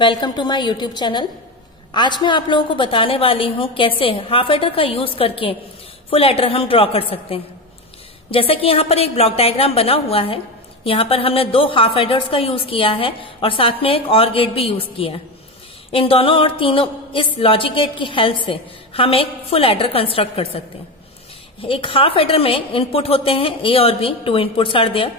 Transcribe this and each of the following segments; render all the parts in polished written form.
Welcome to my YouTube channel. आज मैं आप लोगों को बताने वाली हूँ कैसे हाफ एडर का यूज करके फुल एडर हम ड्रॉ कर सकते हैं। जैसा कि यहाँ पर एक ब्लॉक डायग्राम बना हुआ है, यहाँ पर हमने दो हाफ एडर्स का यूज किया है और साथ में एक और गेट भी यूज किया है। इन दोनों और तीनों इस लॉजिक गेट की हेल्प से हम एक फुल एडर कंस्ट्रक्ट कर सकते हैं। एक हाफ एडर में इनपुट होते हैं ए और बी, 2 इनपुट्स आर देयर,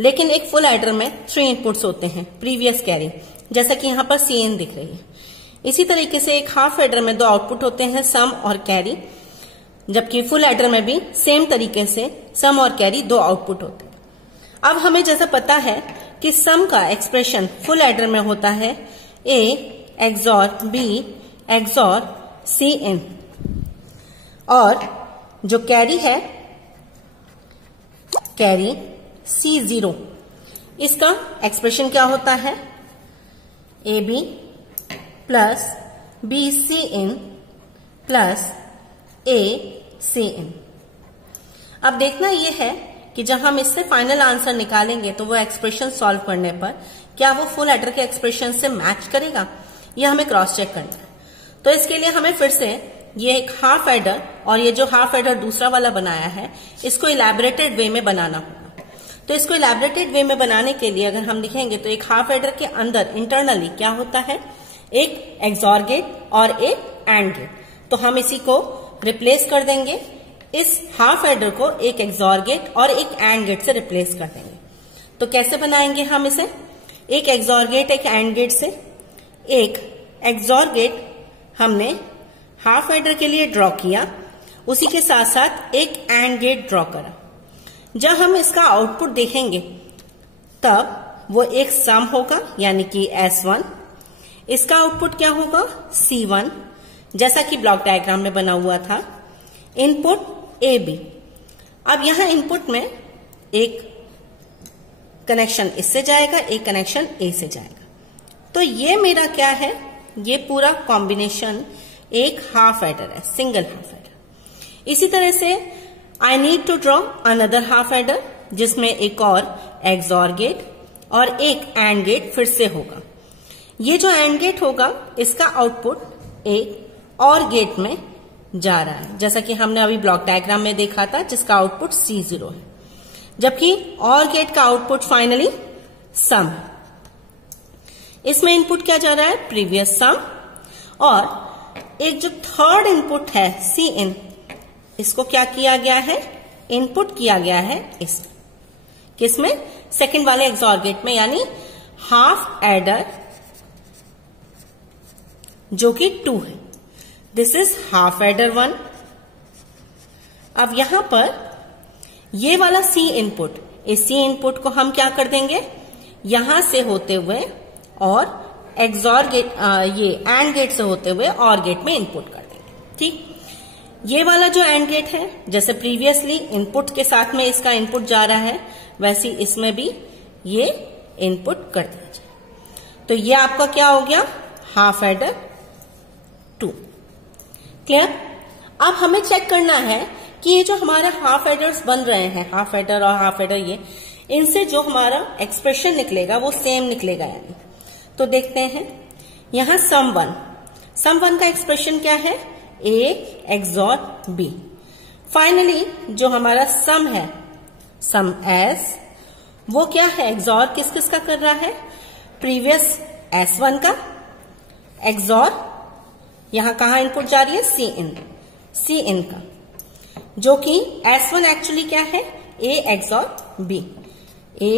लेकिन एक फुल एडर में 3 इनपुट्स होते हैं, प्रीवियस कैरी, जैसा कि यहाँ पर CN दिख रही है। इसी तरीके से एक हाफ एडर में 2 आउटपुट होते हैं, सम और कैरी, जबकि फुल एडर में भी सेम तरीके से सम और कैरी 2 आउटपुट होते हैं। अब हमें जैसा पता है कि सम का एक्सप्रेशन फुल एडर में होता है A XOR B XOR CN, और जो कैरी है कैरी C0, इसका एक्सप्रेशन क्या होता है AB plus BCN plus ACN। अब देखना यह है कि जब हम इससे फाइनल आंसर निकालेंगे तो वो एक्सप्रेशन सॉल्व करने पर क्या वो फुल एडर के एक्सप्रेशन से मैच करेगा, यह हमें क्रॉस चेक करना है। तो इसके लिए हमें फिर से ये एक हाफ एडर और ये जो हाफ एडर दूसरा वाला बनाया है, इसको इलैबोरेटेड वे में बनाना होगा। तो इसको इलैबोरेटेड वे में बनाने के लिए अगर हम लिखेंगे तो एक हाफ एडर के अंदर इंटरनली क्या होता है, एक एक्सॉर गेट और एक एंड गेट। तो हम इसी को रिप्लेस कर देंगे, इस हाफ एडर को एक एक्सॉर गेट और एक एंड गेट से रिप्लेस कर देंगे। तो कैसे बनाएंगे हम इसे, एक एक्सॉर गेट एक एंड गेट से। एक एक्सॉर गेट हमने हाफ एडर के लिए ड्रॉ किया, उसी के साथ साथ एक एंड गेट ड्रॉ करा। जब हम इसका आउटपुट देखेंगे तब वो एक सम होगा, यानी कि S1। इसका आउटपुट क्या होगा, C1, जैसा कि ब्लॉक डायग्राम में बना हुआ था। Input AB। अब यहां इनपुट में एक कनेक्शन इससे जाएगा, एक कनेक्शन A से जाएगा। तो ये मेरा क्या है, ये पूरा कॉम्बिनेशन एक हाफ एडर है, सिंगल हाफ एडर। इसी तरह से I need to draw another half adder, जिसमें एक और एक्सॉर गेट और एक एंड गेट फिर से होगा। ये जो एंड गेट होगा इसका आउटपुट एक और गेट में जा रहा है, जैसा कि हमने अभी ब्लॉक डायग्राम में देखा था, जिसका आउटपुट C0 है, जबकि और गेट का आउटपुट फाइनली सम। इसमें इनपुट क्या जा रहा है, प्रीवियस सम, और एक जो थर्ड इनपुट है CN, इसको क्या किया गया है, इनपुट किया गया है किसमें, सेकंड वाले एक्सॉर गेट में, यानी हाफ एडर जो कि 2 है। This is half adder 1। अब यहां पर ये वाला C इनपुट, इस C इनपुट को हम क्या कर देंगे, यहां से होते हुए और एक्सॉर गेट ये एंड गेट से होते हुए और गेट में इनपुट कर देंगे। ठीक, ये वाला जो एंड गेट है, जैसे प्रीवियसली इनपुट के साथ में इसका इनपुट जा रहा है, वैसे इसमें भी ये इनपुट कर दिया जाए। तो ये आपका क्या हो गया, हाफ एडर 2। क्लियर। अब हमें चेक करना है कि ये जो हमारे हाफ एडर्स बन रहे हैं, हाफ एडर और हाफ एडर, ये इनसे जो हमारा एक्सप्रेशन निकलेगा वो सेम निकलेगा यानी। तो देखते हैं, यहां सम 1 का एक्सप्रेशन क्या है, A XOR B। फाइनली जो हमारा सम है, सम S, वो क्या है, XOR किस किस का कर रहा है, प्रीवियस S1 का XOR, यहां कहा इनपुट जा रही है, CN का, जो कि S1 एक्चुअली क्या है, A XOR B, A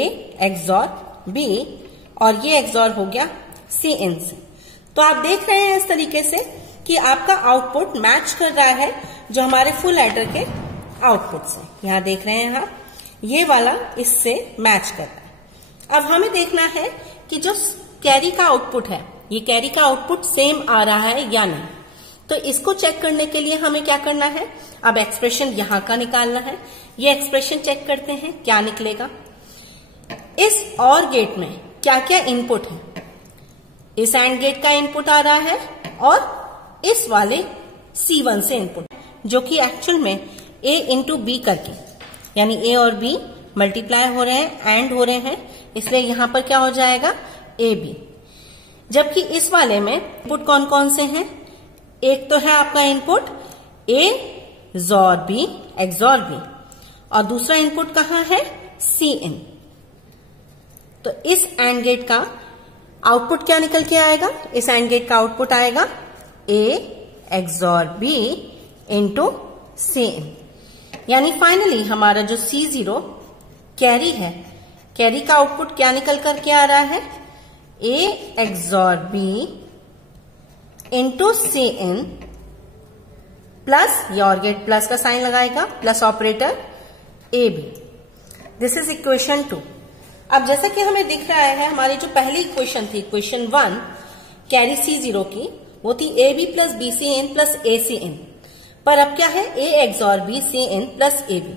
XOR B, और ये XOR हो गया CN से। तो आप देख रहे हैं इस तरीके से कि आपका आउटपुट मैच कर रहा है जो हमारे फुल एडर के आउटपुट से। यहां देख रहे हैं आप, ये वाला इससे मैच कर रहा है। अब हमें देखना है कि जो कैरी का आउटपुट है, ये कैरी का आउटपुट सेम आ रहा है या नहीं। तो इसको चेक करने के लिए हमें क्या करना है, अब एक्सप्रेशन यहां का निकालना है। ये एक्सप्रेशन चेक करते हैं क्या निकलेगा। इस और गेट में क्या क्या इनपुट है, इस एंड गेट का इनपुट आ रहा है और इस वाले C1 से इनपुट, जो कि एक्चुअल में A इंटू B करके, यानी A और B मल्टीप्लाई हो रहे हैं, एंड हो रहे हैं, इसलिए यहां पर क्या हो जाएगा, AB। जबकि इस वाले में इनपुट कौन कौन से हैं? एक तो है आपका input A XOR B XOR B और दूसरा इनपुट कहाँ है? Cin। तो इस एंड गेट का आउटपुट क्या निकल के आएगा? इस एंड गेट का आउटपुट आएगा A XOR B into Cin। यानी फाइनली हमारा जो C0 कैरी है, कैरी का आउटपुट क्या निकल करके आ रहा है? A XOR B into Cin plus, ये और गेट प्लस का साइन लगाएगा, plus operator AB। This is equation 2। अब जैसा कि हमें दिख रहा है, हमारी जो पहली इक्वेशन थी, इक्वेशन 1 कैरी C0 की, वो थी AB plus BCin plus ACin। पर अब क्या है? A XOR B Cin plus AB।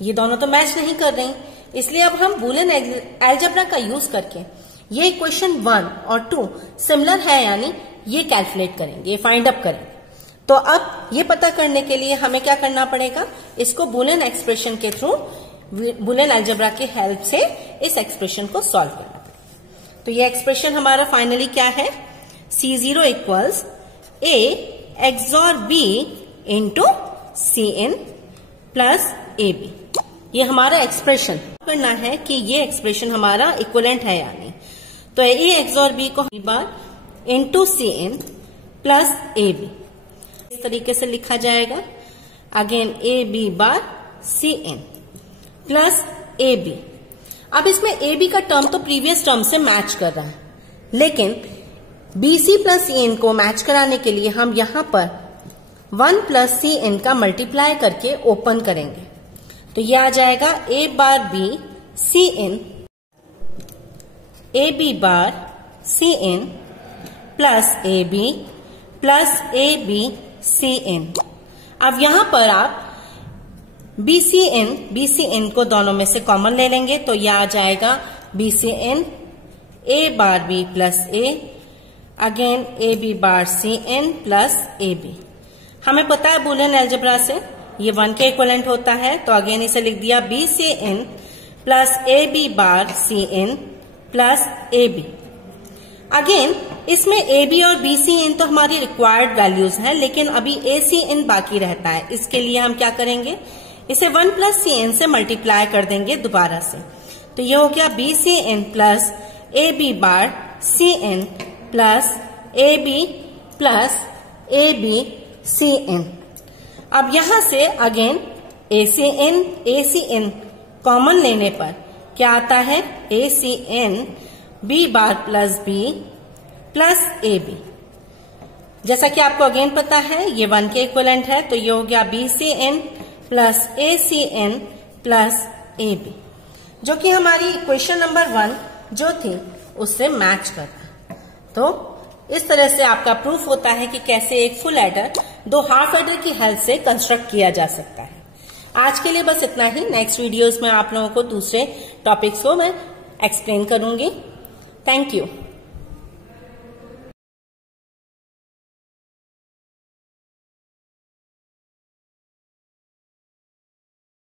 ये दोनों तो मैच नहीं कर रही, इसलिए अब हम बूलियन अलजेब्रा का यूज करके ये इक्वेशन 1 और 2 सिमिलर है, यानी ये कैलकुलेट करेंगे, ये फाइंड अप करेंगे। तो अब ये पता करने के लिए हमें क्या करना पड़ेगा? इसको बूलियन एक्सप्रेशन के थ्रू, बूलियन अलजेब्रा की हेल्प से इस एक्सप्रेशन को सॉल्व करना पड़ेगा। तो ये एक्सप्रेशन हमारा फाइनली क्या है? C0 equals A XOR B into Cin plus AB। ये हमारा एक्सप्रेशन करना है कि ये एक्सप्रेशन हमारा इक्विवेलेंट है, यानी तो A XOR B को bar into Cin plus AB इस तरीके से लिखा जाएगा। अगेन AB बार Cin प्लस AB। अब इसमें AB का टर्म तो प्रीवियस टर्म से मैच कर रहा है, लेकिन BC प्लस Cin को मैच कराने के लिए हम यहां पर 1 प्लस Cin का मल्टीप्लाई करके ओपन करेंगे। तो ये आ जाएगा A bar B Cin AB bar Cin plus AB Cin। अब यहां पर आप BCin को दोनों में से कॉमन ले लेंगे, तो यह आ जाएगा BCin A bar B plus A, again AB bar Cin plus AB। हमें पता है बूलियन अलजेब्रा से ये 1 के इक्विवेलेंट होता है, तो अगेन इसे लिख दिया BCin प्लस AB बार Cin प्लस AB। अगेन इसमें AB और BCin तो हमारी रिक्वायर्ड वैल्यूज हैं, लेकिन अभी ACin बाकी रहता है। इसके लिए हम क्या करेंगे? इसे 1 प्लस Cin से मल्टीप्लाई कर देंगे दोबारा से। तो ये हो गया BCin प्लस AB बार Cin प्लस AB Cin। अब यहां से अगेन ACin कॉमन लेने पर क्या आता है? ACin B बार प्लस B प्लस AB। जैसा कि आपको अगेन पता है ये 1 के इक्विवेलेंट है, तो ये हो गया BCin plus ACin plus AB, जो कि हमारी इक्वेशन नंबर 1 जो थी उससे मैच करता। तो इस तरह से आपका प्रूफ होता है कि कैसे एक फुल एडर दो हाफ एडर की हेल्प से कंस्ट्रक्ट किया जा सकता है। आज के लिए बस इतना ही। नेक्स्ट वीडियोस में आप लोगों को दूसरे टॉपिक्स को मैं एक्सप्लेन करूंगी। Thank you.